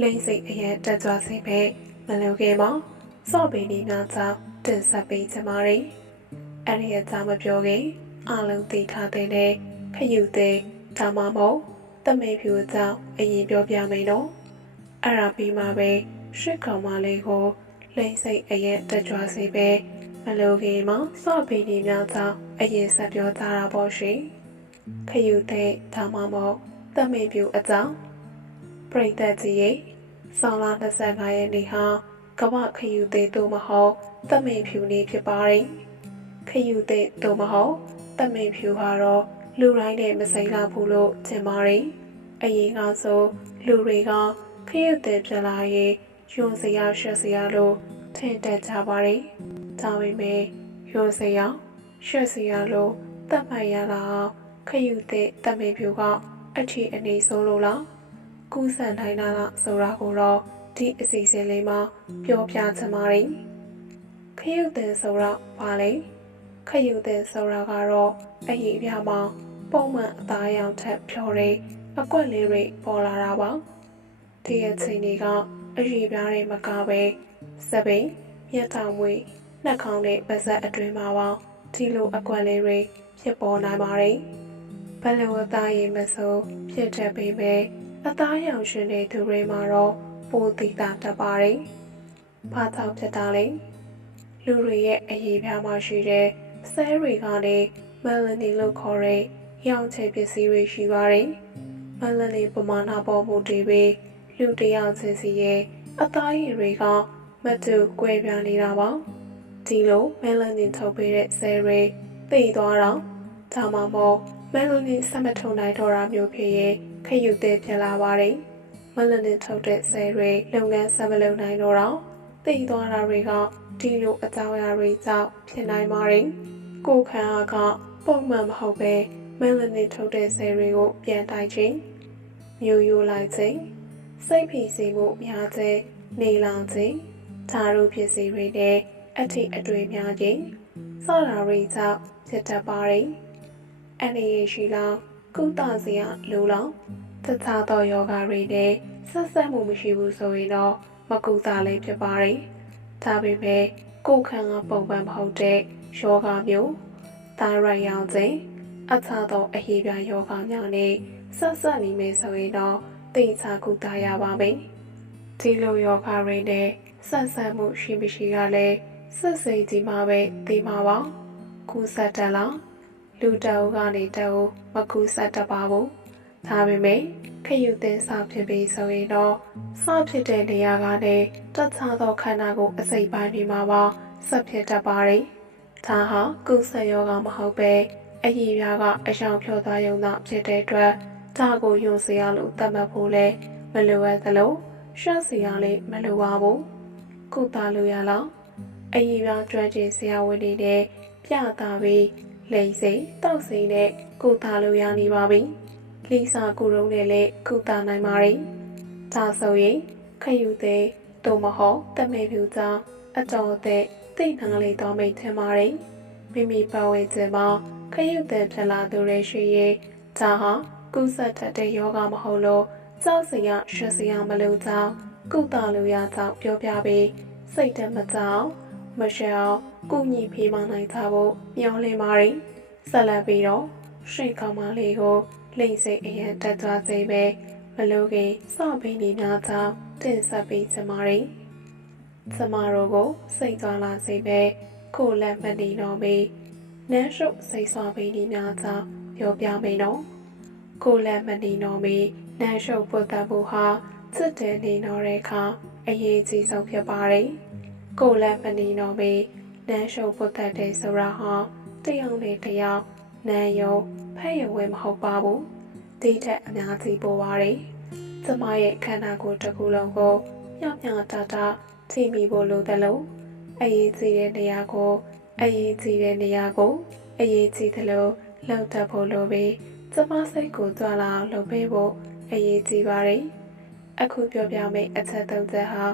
လိမ့်စိတ်အရင်တက်ကြွစေပဲမလုံခင်မှာစော့ပင်ဒီများကြောင့်တင်ဆက်ပေးကြပါရယ်အဲ့ဒီအကြောင်းမပြောခင်အလုံးသိထားတဲ့နဲ့ခယူတဲ့ဒါမှမဟုတ်တမေဖြူအကြောင်းအရင်ပြောပြမယ်နော်အဲ့ဒါပြီးမှပဲရွှေကောင်းမလေးကိုလိမ့်စိတ်အရင်တက်ကြွစေပဲမလုံခင်မှာစော့ပင်ဒီများကြောင့်အရင်ဆက်ပြောကြတာပေါ့ရှင်ခယူတဲ့ဒါမှမဟုတ်တမေပြူအကြောင်း ပရိသတ်ကြီးရဲ့ဆောင်းလာ25ရက်နေ့ဟာကမ္ဘာခယူသေးတို့မဟုတ်တမေဖြူနေ့ဖြစ်ပါတယ်ခယူသေးတို့မဟုတ်တမေဖြူဟာတော့လူတိုင်းနဲ့မဆိုင်လာဘူးလို့ထင်ပါတယ်အရင်ကဆိုလူတွေကခယူသေးဖြစ်လာရင်ယွန်စရာရှက်စရာလို့ထင်တတ်ကြပါတယ်ဒါပေမဲ့ယွန်စရာရှက်စရာလို့တတ်မှတ်ရတာခယူသေးတမေဖြူကအထီအနေဆုံးလို့လား ကူးဆန်တိုင်းလားလားဆိုတာကိုတော့ဒီအစီအစဉ်လေးမှာပြောပြချင်ပါတယ်ခရုတဲ့ဆိုတာဘာလဲခရုတဲ့ဆိုတာကတော့အရေးအပြားမှာပုံမှန်အသားအရောင်ထက်ဖြော်တဲ့အကွက်လေးတွေပေါ်လာတာပါဒီအချိန်တွေကအရေးအပြားတွေမကပဲစပိန်မျက်တောင်မွေးနှက်ခေါင်းနဲ့ပါးစပ်အတွင်းမှာပါဒီလိုအကွက်လေးတွေဖြစ်ပေါ်နိုင်ပါတယ်ဘယ်လိုအသားရည်မဆိုဖြစ်တတ်ပေမဲ့ အသားရောင်ရှင်တဲ့သူတွေမှာတော့ပိုသီတာတတ်ပါတယ်။ဘာကြောင့်ဖြစ်တာလဲ။လူတွေရဲ့အရေးပြားမှရှိတဲ့ဆဲတွေကနေမယ်လနီလို့ခေါ်တဲ့ရောင်ချယ်ပစ္စည်းတွေရှိပါတယ်။မယ်လနီပမာဏပေါ်မူတည်ပြီးလူတစ်ယောက်ချင်းစီရဲ့အသားရည်တွေကမတူကွဲပြားနေတာပါ။ဒီလိုမယ်လနီထုတ်ပေးတဲ့ဆဲတွေသိသွားတော့ဒါမှမဟုတ်မယ်လိုနီဆက်မထုံနိုင်တော့တာမျိုးဖြစ်ရင် ခရုသေးဖြစ်လာပါတယ်။မယ်လိုနီထုတ်တဲ့ဆဲတွေလုပ်ငန်းဆက်မလုပ်နိုင်တော့တော့တည်သွားတာတွေကဒီလိုအကြောင်းအရာတွေကြောင့်ဖြစ်နိုင်ပါတယ်။ကိုယ်ခံအားကပုံမှန်မဟုတ်ပဲမယ်လိုနီထုတ်တဲ့ဆဲတွေကိုပြန်တိုက်ခြင်းမျိုးရိုးလိုက်ခြင်းစိတ်ဖိစီးမှုများခြင်းနေလောင်ခြင်းဓာတ်တို့ဖြစ်စီတွေနဲ့အထိအတွေ့များခြင်းစတာတွေကြောင့်ဖြစ်တတ်ပါတယ်။အနေရရှိလောင် ကုသစရာလိုလောင်တခြားသောယောဂတွေနဲ့ဆက်ဆက်မှုမရှိဘူးဆိုရင်တော့မကုသလည်းဖြစ်ပါတယ်။ဒါပေမဲ့ကိုယ်ခံကပုံပန်းမဟုတ်တဲ့ယောဂမျိုးသာရိုက်ရောင်ခြင်းအခြားသောအရေးပြယောဂများနဲ့ဆက်ဆက်နေမယ်ဆိုရင်တော့သိချာကုသရပါမယ်။ဒီလိုယောဂတွေနဲ့ဆက်ဆက်မှုရှိမရှိကလည်းဆက်စိတ်ကြီးမှာပဲသိမှာပါ။ကုသတတ်လား လူတအုပ်ကနေတအုပ်မကူဆက်တတ်ပါဘူး။ဒါပေမဲ့ခရုသင်စဖြစ်ပြီးဆိုရင်တော့စဖြစ်တဲ့နေရာကနေတခြားသောခန္ဓာကိုယ်အစိပ်ပိုင်းတွေမှာပါဆက်ဖြစ်တတ်ပါတယ်။ဒါဟာကုဆက်ယောဂမဟုတ်ပဲအရေးပြားကအယောင်ဖြောသွားရုံသာဖြစ်တဲ့အတွက်ဒါကိုယုံစရာလို့သတ်မှတ်ဖို့လဲမလိုအပ်သလိုရှက်စရာလေးမလိုပါဘူး။ကုသလို့ရလားအရေးပြားကြွကြင်ဆရာဝန်တွေနဲ့ပြတာပြီး လိန်စိန်တောက်စိန်နဲ့ကုသလို့ရနေပါပြီ။လိစာကုရုံးနဲ့လည်းကုသနိုင်ပါတယ်။ဒါဆိုရင်ခယူတဲ့တုံမဟုတ်တမေဖြူကြောင့်အတော်တဲ့သိနာလေးတော်မိတ်ထင်ပါတယ်။မိမိပတ်ဝန်းကျင်မှာခယူတဲ့ဖြစ်လာသူတွေရှိရင်ဒါဟာကုသတတ်တဲ့ယောဂမဟုတ်လို့ကြောက်စရာရှက်စရာမလိုကြောင်းကုသလို့ရကြောင်းပြောပြပြီးစိတ်တမကြောက် မရှောင်ကုညီဖေးမနိုင်ကြဖို့မျှော်လင့်ပါတယ်။ဆက်လက်ပြီးတော့ရွှေကောင်းမလေးကိုလိမ့်စိတ်အရင်တက်သွားစေပဲမလို့ခင်စော့ပင်းနေများကြောင်းတင်ဆက်ပေးချင်ပါတယ်။ကျမတို့ကိုစိတ်သွားလာစေပဲကိုလက်မနေတော့မေးနန်းရှုပ်စိတ်ဆွာပင်းနေများကြောင်းပြောပြမယ်နော်။ကိုလက်မနေတော့မေးနန်းရှုပ်ပုတ်တတ်ဖို့ဟာစစ်တဲနေတော့တဲ့အခါအရေးကြီးဆုံးဖြစ်ပါတယ်။ ကိုလည်းမနေတော့မေးနန်းရှုပ်ပုတ်သက်တဲ့ဆိုတာဟာတယောက်နဲ့တယောက်နန်းယုံဖဲ့ရဝဲမဟုတ်ပါဘူးဒီထက်အများကြီးပိုပါတယ်ကျမရဲ့ခန္ဓာကိုယ်တစ်ခုလုံးကိုညညတာတာထိမိဖို့လိုတယ်လို့အရေးကြီးတဲ့နေရာကိုအရေးကြီးတဲ့နေရာကိုအရေးကြီးတယ်လို့လောက်တတ်ဖို့လိုပြီးကျမစိတ်ကိုကြွလာအောင်လုပ်ပေးဖို့အရေးကြီးပါတယ်အခုပြောပြမယ့်အချက်သုံးချက်ဟာ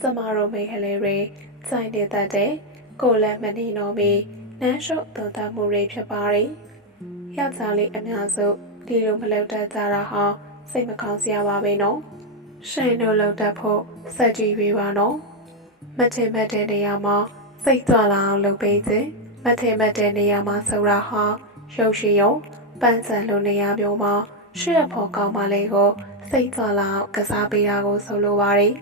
ကျမတို့မိန်းကလေးတွေ စိုက်နေတတ်တဲ့ကိုယ်လည်းမနေတော့မီနန်းရှုပ်သုံးသပ်မှုတွေဖြစ်ပါတယ်ယောက်ျားလေးအများစုဒီလိုမလုပ်တတ်ကြတာဟာစိတ်မကောင်းစရာပါပဲနော်ရှင်တို့လောက်တတ်ဖို့စက်ကြည့်ပေးပါနော်မထင်မှတ်တဲ့နေရာမှာစိတ်ကြွလာအောင်လုပ်ပေးခြင်းမထင်မှတ်တဲ့နေရာမှာဆိုတာဟာရုပ်ရှိရုံပန်းစံလိုနေရာမျိုးမှာရှေ့ဖို့ကောင်းပါလေကိုစိတ်ကြွလာအောင်ကစားပေးတာကိုဆိုလိုပါတယ်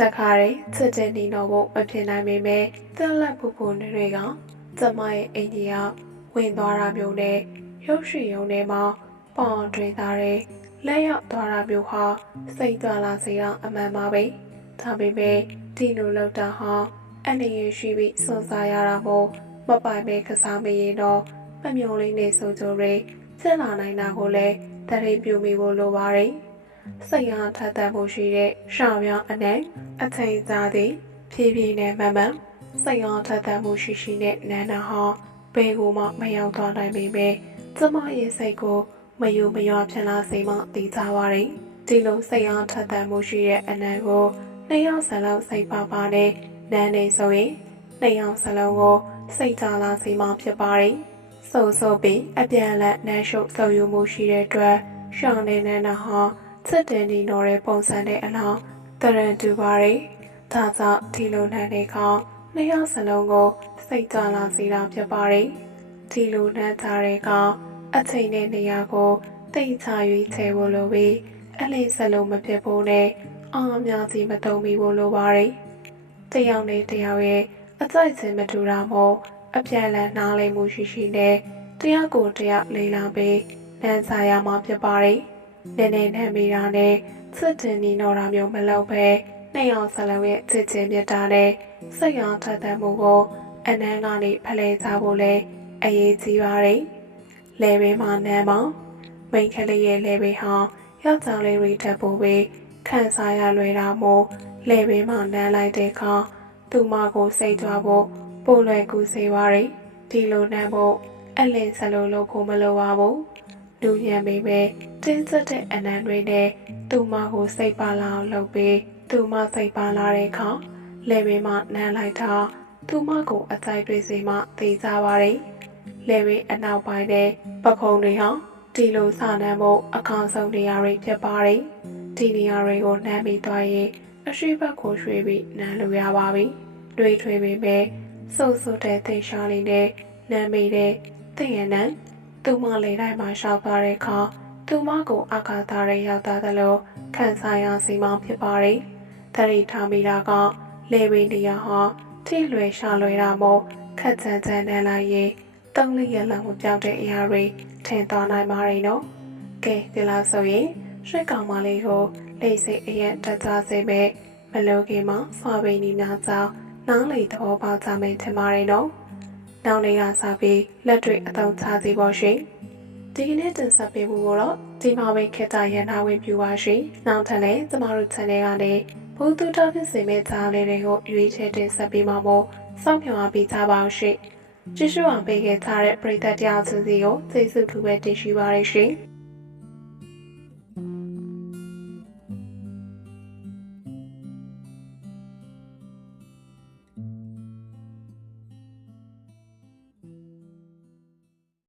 တခါရင်ချစ်တဲ့နေတော့ဖို့မဖြစ်နိုင်ပေမဲ့တက်လက်ပူပူတွေကကျမရဲ့အင်ကြီးကဝင်သွားတာမျိုးနဲ့ရုပ်ရှိရုံထဲမှာပေါင်တွင်သားတဲ့လက်ရောက်သွားတာမျိုးဟာစိတ်ကြွလာစေတော့အမှန်ပါပဲဒါပေမဲ့ဒီလိုလောက်တာဟာအနေရရှိပြီးစွန့်စားရတာမို့မပိုင်ပဲကစားမရင်တော့မမျောလေးနေဆိုကြရဲဖြစ်လာနိုင်တာကိုလည်းတရေပြူမိဖို့လိုပါတယ် စိတ်အားထက်သန်ဖို့ရှိတဲ့ရှောင်းပြောင်းအနေအချိန်သာသည်ဖြည်းဖြည်းနဲ့မှန်မှန်စိတ်အားထက်သန်မှုရှိရှိနဲ့နန်းနာဟာဘယ်ကိုမှမရောက်သွားနိုင်ပေမဲ့ကျမရဲ့စိတ်ကိုမယုံမရွာဖြစ်လာစေမှသိကြပါရင်ဒီလိုစိတ်အားထက်သန်မှုရှိတဲ့အနံကိုနှစ်ယောက်စလုံးစိတ်ပါပါနဲ့နန်းနေဆိုရင်နှစ်ယောက်စလုံးကိုစိတ်ကြလာစေမှဖြစ်ပါရင်ဆိုဆိုပြီးအပြန်အလှန်နန်းရှုပ်ဆုပ်ယူမှုရှိတဲ့အတွက်ရှောင်းနေနေနာဟာ စက်တင်ဒီနော်တဲ့ပုံစံတဲ့အလောင်းတရန်တူပါရင်ဒါကြောင့်ဒီလိုနန်းနေကောင်နှစ်ယောက်စလုံးကိုစိတ်ကြလာစေတာဖြစ်ပါရင်ဒီလိုနန်းကြတဲ့ကောင်အချိန်နဲ့နေရာကိုတိတ်ချ၍ချဲဖို့လိုပြီးအလေးစလုံးမဖြစ်ဖို့နဲ့အားအများကြီးမတုံမိဖို့လိုပါတယ်။တယောက်နဲ့တယောက်ရဲ့အကြိုက်ချင်းမတူတာမို့အပြန်လည်နားလည်မှုရှိရှိနဲ့တယောက်ကိုတယောက်လေးလာပြီးနန်းစားရမှာဖြစ်ပါတယ်။ နည်းနည်းနဲ့မိတာနဲ့ချစ်တင်နေတော့တာမျိုးမလုပ်ပဲနှစ်ယောက်စလုံးရဲ့ချစ်ချင်းမြတ်တာနဲ့စိတ်အားထက်သန်မှုကိုအနမ်းကနေဖလှယ်ကြဖို့လဲအရေးကြီးပါတယ်။လဲဘေးမှာနမ်းမောင်မိန်ကလေးရဲ့လဲဘေးဟာယောက်ျားလေးတွေတက်ဖို့ပဲခံစားရလွယ်တာမို့လဲဘေးမှာနမ်းလိုက်တဲ့အခါသူမကိုစိတ်ကြွဖို့ပို့လွယ်ကူစေပါရီဒီလိုနမ်းဖို့အလင်းစလုံးလို့ကိုမလိုပါဘူးလူညံမိပဲ တင်းစက်တဲ့အနံတွေနဲ့သူမကိုစိတ်ပါလာအောင်လုပ်ပြီးသူမစိတ်ပါလာတဲ့အခါလဲဘေးမှာနမ်းလိုက်တာသူမကိုအကြိုက်တွေစီမှသိကြပါရီလေဝေးအနောက်ပိုင်းတဲ့ပခုံးတွေဟာဒီလိုစနမ်းဖို့အကောင်ဆုံးနေရာတွေဖြစ်ပါတယ်။ဒီနေရာတွေကိုနှမ်းပြီးသွားရင်အရှိဘက်ကိုရွှေ့ပြီးနမ်းလို့ရပါပြီ။တွေးထွေးပေမဲ့စုပ်စုပ်တဲ့သိရှာလေးနဲ့နမ်းမိတဲ့သိရနံသူမလေးတိုင်းမှာရှောက်သွားတဲ့အခါ သူမကိုအာကာသရဲရောက်သွားသလိုခံစားရစီမံဖြစ်ပါတယ်။တရိထားမိတာကလေဝေးနေရာဟာထိလွယ်ရှာလွယ်တာမို့ခက်ချမ်းချမ်းနဲ့လိုက်ရင်တုံးလေးရလောက်မပြောင်းတဲ့အရာတွေထင်သွားနိုင်ပါရင်နော်။ကဲဒီလားဆိုရင်ရွှေကောင်မလေးကိုလိတ်စိတ်အရက်တက်ကြစေပဲမလို့ခင်မှာစွာပင်နီများကြောင်းနောင်းလေသဘောပေါက်ကြမယ်ထင်ပါတယ်နော်။နောက်နေ့ကစပြီးလက်တွေအသုံးချစီဖို့ရှင်။ ဒီကနေ့တင်ဆက်ပေးဖို့တော့ဒီမှာပဲခေတ္တရန်နာဝင်ပြပါရှင်။နောက်ထပ်လည်းကျမတို့ channel ကနေဘုသူတော်ဖြစ်စေမယ့်ကြားလေးတွေကိုရွေးချယ်တင်ဆက်ပေးမှာမို့စောင့်မျှော်အားပေးကြပါအောင်ရှင်။ကြည့်ရှုအောင်ပေးခဲ့ထားတဲ့ပရိသတ်တရားသူစီကိုကျေးဇူးတူပဲတင်ရှိပါရရှင်။